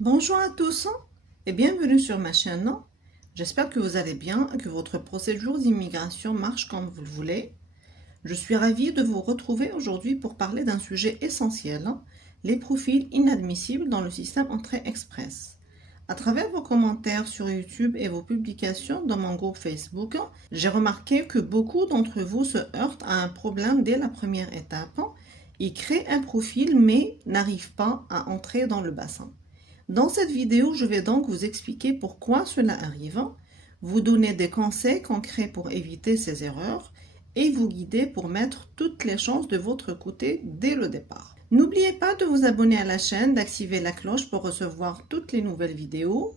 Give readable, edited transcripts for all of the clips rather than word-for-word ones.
Bonjour à tous et bienvenue sur ma chaîne. J'espère que vous allez bien et que votre procédure d'immigration marche comme vous le voulez. Je suis ravie de vous retrouver aujourd'hui pour parler d'un sujet essentiel, les profils inadmissibles dans le système Entrée Express. À travers vos commentaires sur YouTube et vos publications dans mon groupe Facebook, j'ai remarqué que beaucoup d'entre vous se heurtent à un problème dès la première étape. Ils créent un profil mais n'arrivent pas à entrer dans le bassin. Dans cette vidéo, je vais donc vous expliquer pourquoi cela arrive, vous donner des conseils concrets pour éviter ces erreurs et vous guider pour mettre toutes les chances de votre côté dès le départ. N'oubliez pas de vous abonner à la chaîne, d'activer la cloche pour recevoir toutes les nouvelles vidéos.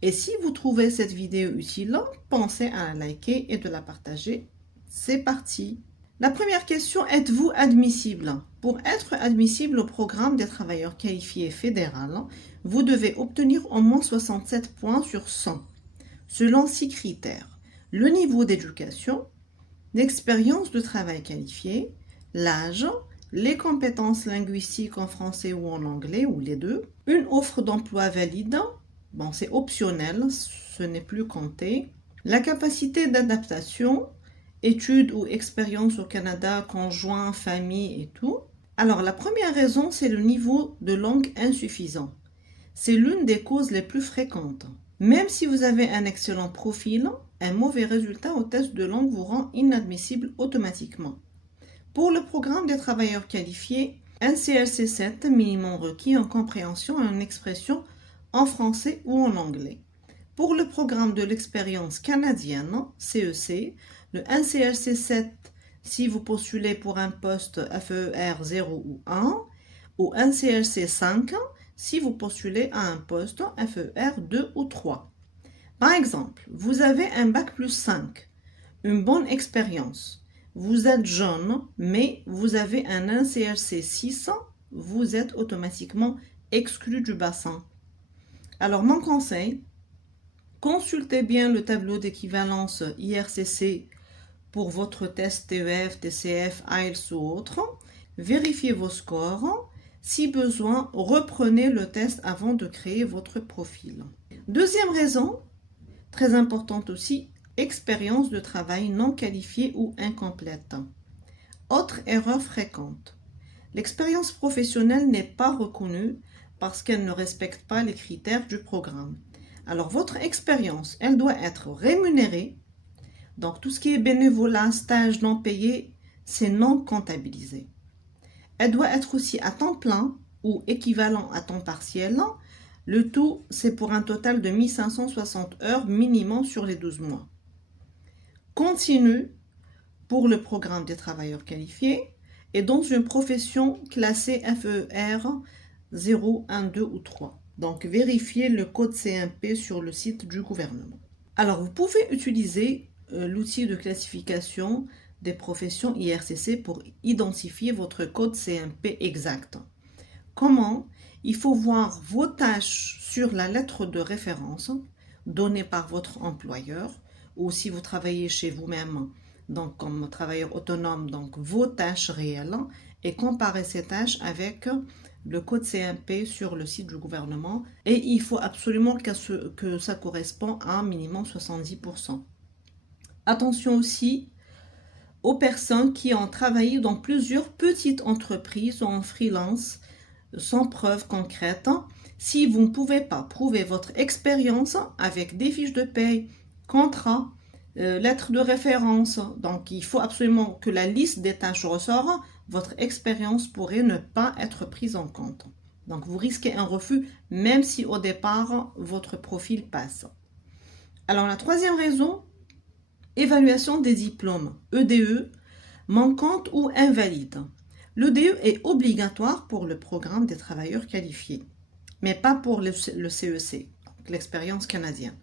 Et si vous trouvez cette vidéo utile, pensez à la liker et de la partager. C'est parti! La première question, êtes-vous admissible? Pour être admissible au programme des travailleurs qualifiés fédéral, vous devez obtenir au moins 67 points sur 100, selon 6 critères. Le niveau d'éducation, l'expérience de travail qualifiée, l'âge, les compétences linguistiques en français ou en anglais, ou les deux, une offre d'emploi valide, bon c'est optionnel, ce n'est plus compté, la capacité d'adaptation, études ou expériences au Canada, conjoint, famille et tout. Alors la première raison, c'est le niveau de langue insuffisant. C'est l'une des causes les plus fréquentes. Même si vous avez un excellent profil, un mauvais résultat au test de langue vous rend inadmissible automatiquement. Pour le programme des travailleurs qualifiés, un CLC 7 minimum requis en compréhension et en expression en français ou en anglais. Pour le programme de l'expérience canadienne, CEC, le 1CLC 7 si vous postulez pour un poste FER 0 ou 1, ou 1CLC 5 si vous postulez à un poste FER 2 ou 3. Par exemple, vous avez un bac plus 5, une bonne expérience. Vous êtes jeune, mais vous avez un 1CLC 6, vous êtes automatiquement exclu du bassin. Alors mon conseil, consultez bien le tableau d'équivalence IRCC pour votre test TEF, TCF, IELTS ou autre. Vérifiez vos scores. Si besoin, reprenez le test avant de créer votre profil. Deuxième raison, très importante aussi, expérience de travail non qualifiée ou incomplète. Autre erreur fréquente. L'expérience professionnelle n'est pas reconnue parce qu'elle ne respecte pas les critères du programme. Alors votre expérience, elle doit être rémunérée. Donc tout ce qui est bénévolat, stage non payé, c'est non comptabilisé. Elle doit être aussi à temps plein ou équivalent à temps partiel. Le tout, c'est pour un total de 1560 heures minimum sur les 12 mois. Continue pour le programme des travailleurs qualifiés et dans une profession classée FER 0, 1, 2 ou 3. Donc vérifiez le code CMP sur le site du gouvernement. Alors vous pouvez utiliser l'outil de classification des professions IRCC pour identifier votre code CMP exact. Comment? Il faut voir vos tâches sur la lettre de référence donnée par votre employeur ou si vous travaillez chez vous-même, donc comme travailleur autonome, donc vos tâches réelles et comparer ces tâches avec le code CMP sur le site du gouvernement et il faut absolument que ça correspond à un minimum 70%. Attention aussi aux personnes qui ont travaillé dans plusieurs petites entreprises ou en freelance sans preuve concrète. Si vous ne pouvez pas prouver votre expérience avec des fiches de paye, contrat, lettres de référence, donc il faut absolument que la liste des tâches ressorte, votre expérience pourrait ne pas être prise en compte. Donc vous risquez un refus même si au départ votre profil passe. Alors la troisième raison, évaluation des diplômes, EDE, manquante ou invalide. L'EDE est obligatoire pour le programme des travailleurs qualifiés, mais pas pour le CEC, l'expérience canadienne.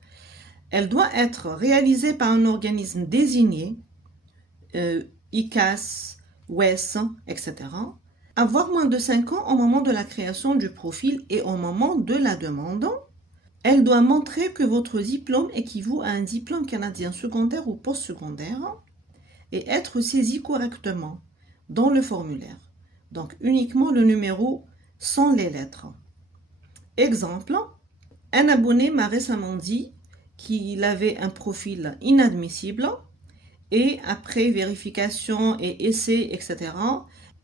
Elle doit être réalisée par un organisme désigné, ICAS, WES, etc. Avoir moins de 5 ans au moment de la création du profil et au moment de la demande. Elle doit montrer que votre diplôme équivaut à un diplôme canadien secondaire ou postsecondaire et être saisi correctement dans le formulaire. Donc uniquement le numéro sans les lettres. Exemple, Un abonné m'a récemment dit qu'il avait un profil inadmissible et après vérification et essai, etc.,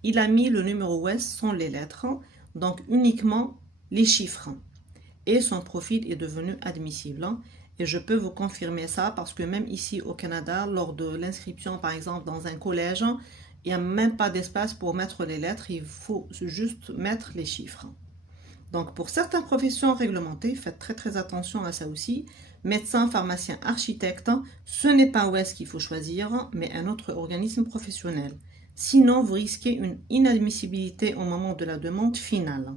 il a mis le numéro WES sans les lettres, donc uniquement les chiffres. Et son profil est devenu admissible. Et je peux vous confirmer ça parce que même ici au Canada, lors de l'inscription par exemple dans un collège, il n'y a même pas d'espace pour mettre les lettres, il faut juste mettre les chiffres. Donc pour certaines professions réglementées, faites très attention à ça aussi. Médecin, pharmacien, architecte, ce n'est pas WES qu'il faut choisir, mais un autre organisme professionnel. Sinon, vous risquez une inadmissibilité au moment de la demande finale,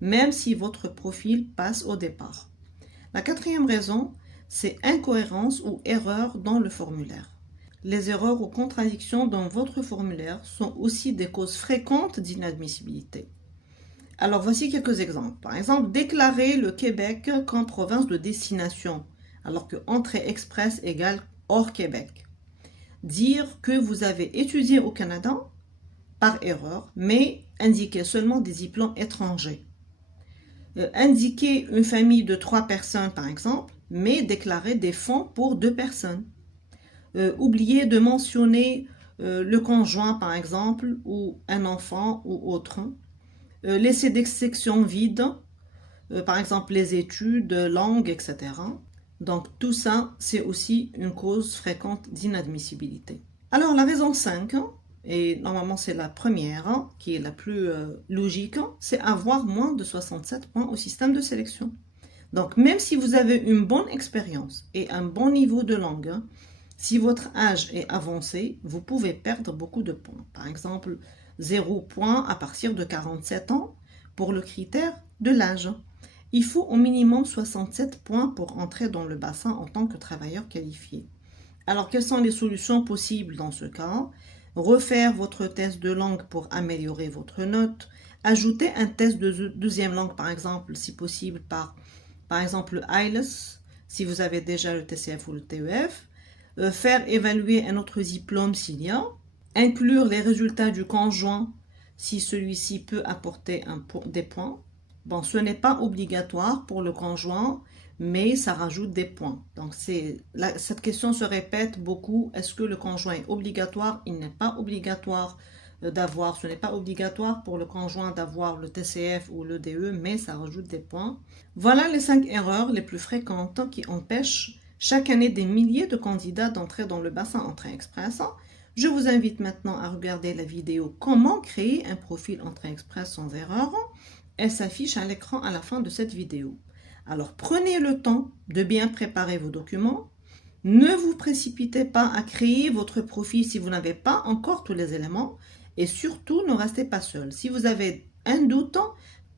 même si votre profil passe au départ. La quatrième raison, c'est incohérence ou erreur dans le formulaire. Les erreurs ou contradictions dans votre formulaire sont aussi des causes fréquentes d'inadmissibilité. Alors voici quelques exemples. Par exemple, déclarer le Québec comme province de destination, alors que entrée express égale hors Québec. Dire que vous avez étudié au Canada par erreur, mais indiquer seulement des diplômes étrangers. Indiquer une famille de 3 personnes par exemple, mais déclarer des fonds pour 2 personnes. Oublier de mentionner le conjoint par exemple, ou un enfant ou autre. Laisser des sections vides, par exemple les études, langues, etc. Donc tout ça, c'est aussi une cause fréquente d'inadmissibilité. Alors la raison 5, et normalement c'est la première, qui est la plus logique, c'est avoir moins de 67 points au système de sélection. Donc même si vous avez une bonne expérience et un bon niveau de langue, si votre âge est avancé, vous pouvez perdre beaucoup de points. Par exemple, 0 points à partir de 47 ans pour le critère de l'âge. Il faut au minimum 67 points pour entrer dans le bassin en tant que travailleur qualifié. Alors, quelles sont les solutions possibles dans ce cas? Refaire votre test de langue pour améliorer votre note. Ajouter un test de deuxième langue, par exemple, si possible, par exemple, le IELTS, si vous avez déjà le TCF ou le TEF. Faire évaluer un autre diplôme s'il y a. Inclure les résultats du conjoint si celui-ci peut apporter des points. Bon, ce n'est pas obligatoire pour le conjoint, mais ça rajoute des points. Donc, cette question se répète beaucoup. Est-ce que le conjoint est obligatoire? Il n'est pas obligatoire d'avoir, ce n'est pas obligatoire pour le conjoint d'avoir le TCF ou le DE, mais ça rajoute des points. Voilà les 5 erreurs les plus fréquentes qui empêchent chaque année des milliers de candidats d'entrer dans le bassin Entrée Express. Je vous invite maintenant à regarder la vidéo « Comment créer un profil Entrée Express sans erreur ». Elle s'affiche à l'écran à la fin de cette vidéo. Alors prenez le temps de bien préparer vos documents. Ne vous précipitez pas à créer votre profil si vous n'avez pas encore tous les éléments. Et surtout, ne restez pas seul. Si vous avez un doute,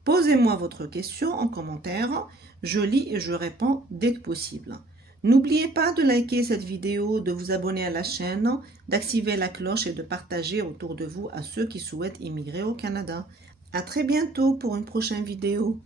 posez-moi votre question en commentaire. Je lis et je réponds dès que possible. N'oubliez pas de liker cette vidéo, de vous abonner à la chaîne, d'activer la cloche et de partager autour de vous à ceux qui souhaitent immigrer au Canada. À très bientôt pour une prochaine vidéo.